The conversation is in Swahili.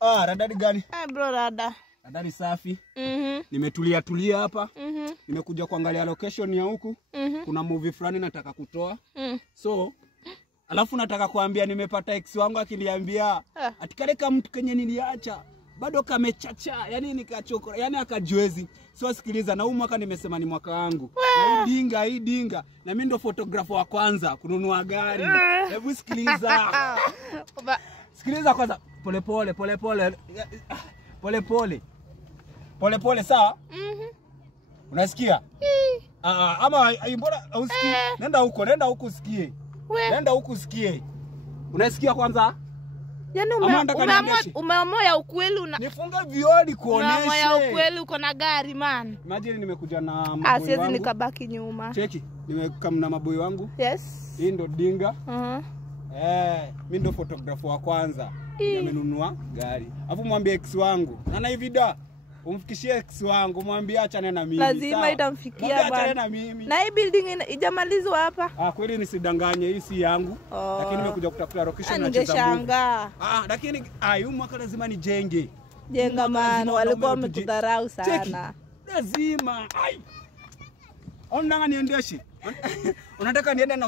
Radari gani? Bro rada. Radari safi. Nimetulia hapa. Nimekuja kuangalia location ya huku. Kuna movie fulani nataka kutoa. So alafu nataka kuambia nimepata ex wangu akiliambia atikaleka mtu kenye niliacha bado kamechacha, yani nikachokora, yani akajuezi. So sikiliza, na huu mwaka nimesema ni mwaka wangu. Hii dinga. Na mimi ndo photographer wa kwanza kununua gari. Hebu sikiliza. Sikiliza kwanza, pole sawa? Unasikia? Ama mbona usikii? Nenda huko usikie. Nenda huko usikie. Unasikia kwanza? Yaani umeamoya ukweli nifunge vioni kuonesha. Umeamoya ukweli uko na gari man. Imagine nimekuja na maboy wangu. Siwezi nikabaki nyuma. Cheki, nimekam na maboy wangu. Yes. Hii ndo dinga. Mimi ndo photographer wa kwanza. Nimenunua gari. Alafu mwambie ex wangu. Na hivi da. Umfikishie ex wangu, mwambie achane na mimi. Lazima itamfikia bwana. Achane na mimi. Na hii building ijamalizwa hapa? Kweli nisidanganye, hii si yangu. Lakini nimekuja kutafuta location na cheza Mungu. Lakini huu mwaka lazima nijenge. Jenga man, walikuwa wamekudharau sana. Cheki. Lazima. Unataka niendeshe? Unataka niende na